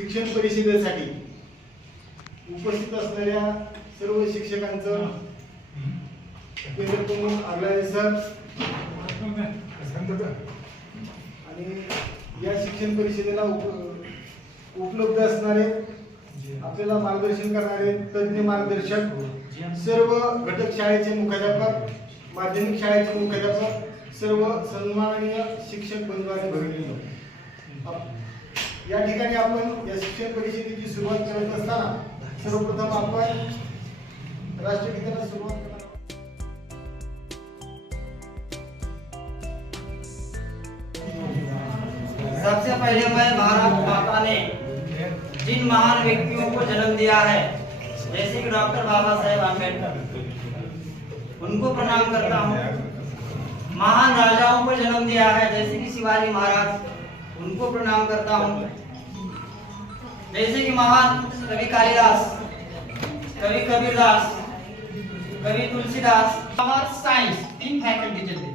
शिक्षण परिषदेसाठी उपस्थित असणाऱ्या सर्व शिक्षकांचं प्रमुख आगलावे सर. आणि या शिक्षण परिषदेला उप- उपलब्ध असणारे आपल्याला मार्गदर्शन करणारे तज्ञ मार्गदर्शक सर्व घटक शाळेचे मुख्याध्यापक माध्यमिक शाळेचे मुख्याध्यापक सर्व सन्माननीय शिक्षक बंधू आणि भगिनी. सबसे पहले मैं भारत माता ने जिन महान व्यक्तियों को जन्म दिया है, जैसे कि डॉक्टर बाबा साहेब आम्बेडकर उनको प्रणाम करता हूँ। महान राजाओं को जन्म दिया है, जैसे कि शिवाजी महाराज। उनको प्रणाम करता हूँ। जैसे कि महान कवि कालिदास कवि कबीरदास कवि तुलसीदास कॉमर्स साइंस तीन फैकल्टी चलते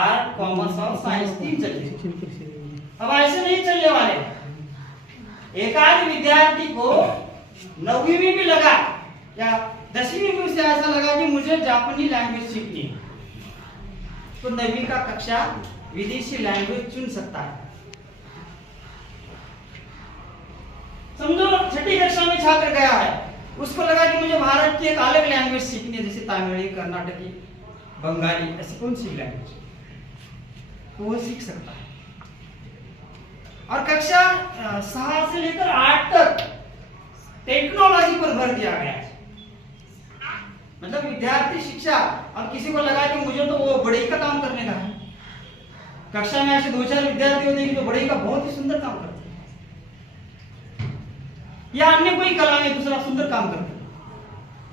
आर्ट कॉमर्स और साइंस तीन चलते अब ऐसे नहीं चलने वाले। एकाध विद्यार्थी को नौवीं में भी लगा या दसवीं में उसे ऐसा लगा कि मुझे जापानी लैंग्वेज सीखनी है। तो नवीं का कक्षा विदेशी लैंग्वेज चुन सकता है। समझो छठी कक्षा में छात्र गया है। उसको लगा कि मुझे भारत की एक अलग लैंग्वेज सीखनी है, जैसे तमिल, कर्नाटकी, बंगाली, ऐसी कौन सी लैंग्वेज तो वो सीख सकता है। और कक्षा सहा से लेकर आठ तक टेक्नोलॉजी पर भर दिया गया है। मतलब विद्यार्थी शिक्षा अब किसी को लगा कि मुझे तो वो बड़े का काम करने का है। कक्षा में ऐसे दो चार विद्यार्थी होते हैं जो बड़े का बहुत ही सुंदर काम करते हैं। या अन्य कोई कला में दूसरा सुंदर काम करते हैं।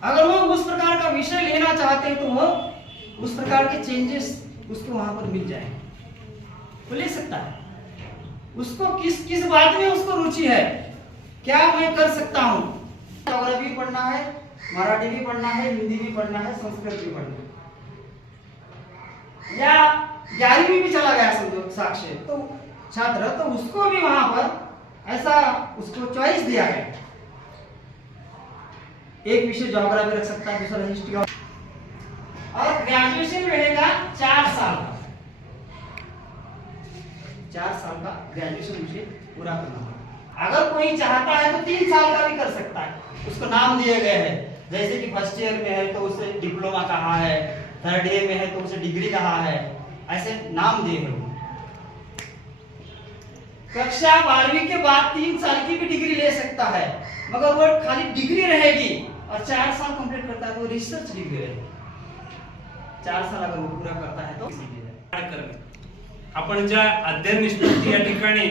अगर वो उस प्रकार का विषय लेना चाहते हैं तो वो उस प्रकार के चेंजेस उसको वहाँ पर मिल जाए वो ले सकता है। उसको किस किस बात में उसको रुचि है? क्या मैं कर सकता हूँ? भी पढ़ना है, मराठी भी पढ़ना है, हिंदी भी पढ़ना है, संस्कृत भी पढ़ना है। या ग्यारहवीं में भी चला गया समझो साक्ष्य तो छात्र तो उसको भी वहाँ पर ऐसा उसको चॉइस दिया गया। एक विषय ज्योग्राफी रख सकता है, दूसरा हिस्ट्री और ग्रेजुएशन रहेगा चार साल का। चार साल का ग्रेजुएशन मुझे पूरा करना होगा। अगर कोई चाहता है तो तीन साल का भी कर सकता है। उसको नाम दिए गए हैं। जैसे कि फ़र्स्ट ईयर में है तो उसे डिप्लोमा कहा है? थर्ड ईयर में है तो उसे डिग्री कहा है? ऐसे नाम दिए हुए हैं। कक्षा बारहवीं के बाद तीन साल की भी डिग्री ले सकता है मगर वो खाली डिग्री रहेगी और चार साल कंप्लीट करता है तो रिसर्च डिग्री रहेगी चार साल अगर वो पूरा करता है तो आपण ज्या अध्ययन निष्पत्ती या ठिकाणी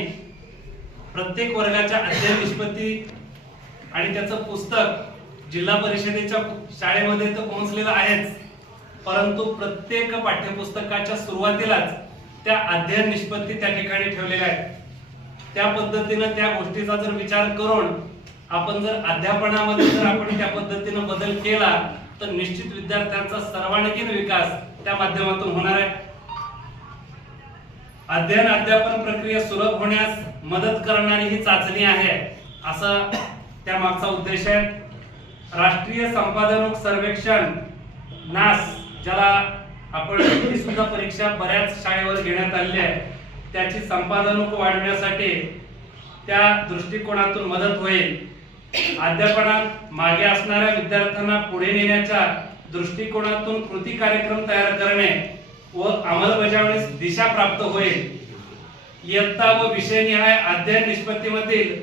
प्रत्येक वर्गाच्या अध्ययन निष्पत्ती आणि त्याचं पुस्तक जिल्हा परिषदेच्या शाळेमध्ये तर पोहोचलेलं आहेच. परंतु प्रत्येक पाठ्यपुस्तकाच्या सुरुवातीलाच त्या अध्ययन निष्पत्ती त्या ठिकाणी ठेवलेल्या आहेत. त्या पद्धतीनं त्या गोष्टीचा जर विचार करून आपण जर अध्यापनामध्ये जर आपण त्या पद्धतीनं बदल केला तर निश्चित विद्यार्थ्यांचा सर्वांगीण विकास त्या माध्यमातून होणार आहे. अध्ययन अध्यापन प्रक्रिया सुलभ होण्यास मदत करणारी ही चाचणी आहे असा त्या मागचा उद्देश आहे. राष्ट्रीय संपादनूक सर्वेक्षण नास ज्याला आपण ही सुद्धा परीक्षा बऱ्याच शाळेवर घेण्यात आलेली आहे त्याची संपादनूक वाढवण्यासाठी त्या दृष्टिकोनातून मदत होईल. अध्यापनात मागे असणाऱ्या विद्यार्थ्यांना पुढे नेण्याच्या दृष्टिकोनातून कृती कार्यक्रम तयार करणे व अंमलबजावणीस दिशा प्राप्त होईल. इयत्ता व विषयनिहाय अध्ययन निष्पत्तीमधील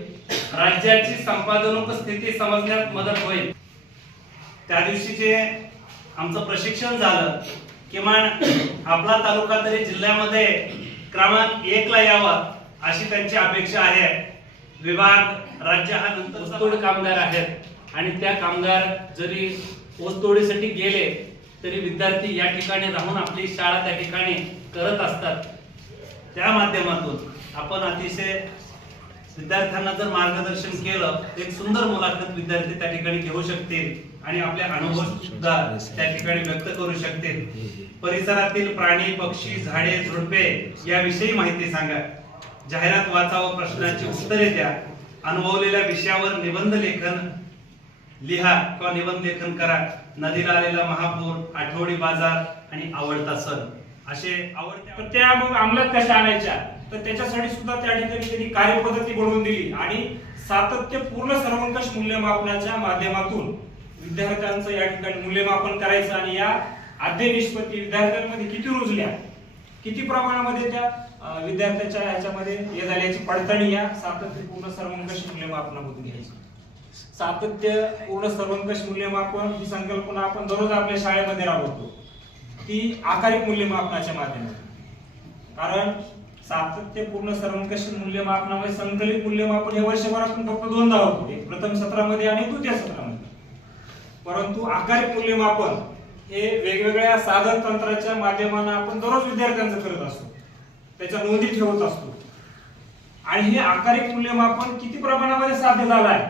राज्याची संपादनूक स्थिती समजण्यात मदत होईल. त्या दिवशी जे आमचं प्रशिक्षण झालं. किमान आपला तालुका तरी जिल्ह्यामध्ये क्रमांक एक ला यावा अशी त्यांची अपेक्षा आहे. विभाग राज्य हा नंतर कामगार आहेत. आणि त्या कामगार जरी ऊसतोडीसाठी गेले तरी विद्यार्थी या ठिकाणी राहून आपली शाळा त्या ठिकाणी करत असतात. त्या माध्यमातून आपण अतिशय विद्यार्थ्यांना जर मार्गदर्शन केलं एक सुंदर मुलाखत विद्यार्थी त्या ठिकाणी घेऊ शकतील. आणि आपल्या अनुभव सुद्धा त्या ठिकाणी व्यक्त करू शकते. परिसरातील प्राणी पक्षी झाडे झुडपे याविषयी माहिती सांगा. जाहिरात वाचाव प्रश्नांची उत्तरे द्या. अनुभवलेल्या विषयावर निबंध लेखन लिहा किंवा निबंध लेखन करा. नदीला आलेला महापूर आठवडी बाजार आणि आवडता सण. असे आवडते त्या मग अंमलात कशा आणायच्या? तर त्याच्यासाठी सुद्धा त्या ठिकाणी त्यांनी कार्यपद्धती बनवून दिली. आणि सातत्यपूर्ण सर्वंकष मूल्यमापनाच्या माध्यमातून विद्यार्थ्यांचं या ठिकाणी मूल्यमापन करायचं आणि या आद्य निष्पत्ती विद्यार्थ्यांमध्ये किती रुजल्या किती प्रमाणामध्ये त्या विद्यार्थ्याच्या ह्याच्यामध्ये हे झाल्याची पडताळणी या सातत्यपूर्ण सर्वंकष मूल्यमापनामधून घ्यायची. सातत्य पूर्ण सर्वंकष मूल्यमापन ही संकल्पना आपण दररोज आपल्या शाळेमध्ये राबवतो. ती आकारिक मूल्यमापनाच्या माध्यमातून. कारण सातत्यपूर्ण सर्वंकष मूल्यमापनामध्ये संकलित मूल्यमापन हे वर्षभरातून फक्त दोनदा होतो. एक प्रथम सत्रामध्ये आणि द्वितीय सत्रामध्ये परंतु आकारिक मूल्यमापन हे वेगवेगळ्या साधन तंत्राच्या माध्यमानं आपण दररोज विद्यार्थ्यांचं करत असतो. त्याच्या नोंदी ठेवत असतो. आणि हे आकारिक मूल्यमापन किती प्रमाणामध्ये साध्य झालं आहे?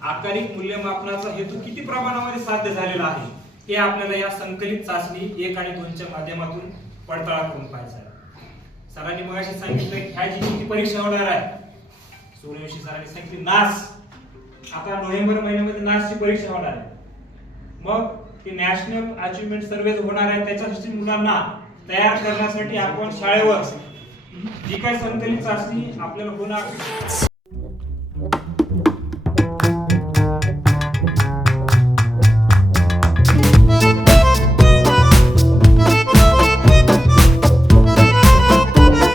आकारिक मूल्यमापनाचा हेतू किती प्रमाणामध्ये साध्य झालेला आहे? हे आपल्याला या संकलित चाचणी एक आणि दोनच्या माध्यमातून पडताळा करून पाहायचं आहे. सरांनी मगाशी सांगितलं की ह्या जी किती परीक्षा होणार आहे? सूर्यवंशी सरांनी सांगितली नास. आता नोव्हेंबर महिन्यामध्ये नाशची परीक्षा होणार आहे. मग ते नॅशनल अचिव्हमेंट सर्व्हे होणार आहे त्याच्यासाठी मुलांना तयार करण्यासाठी आपण शाळेवर जी काही संकलित चाचणी आपल्याला होणार.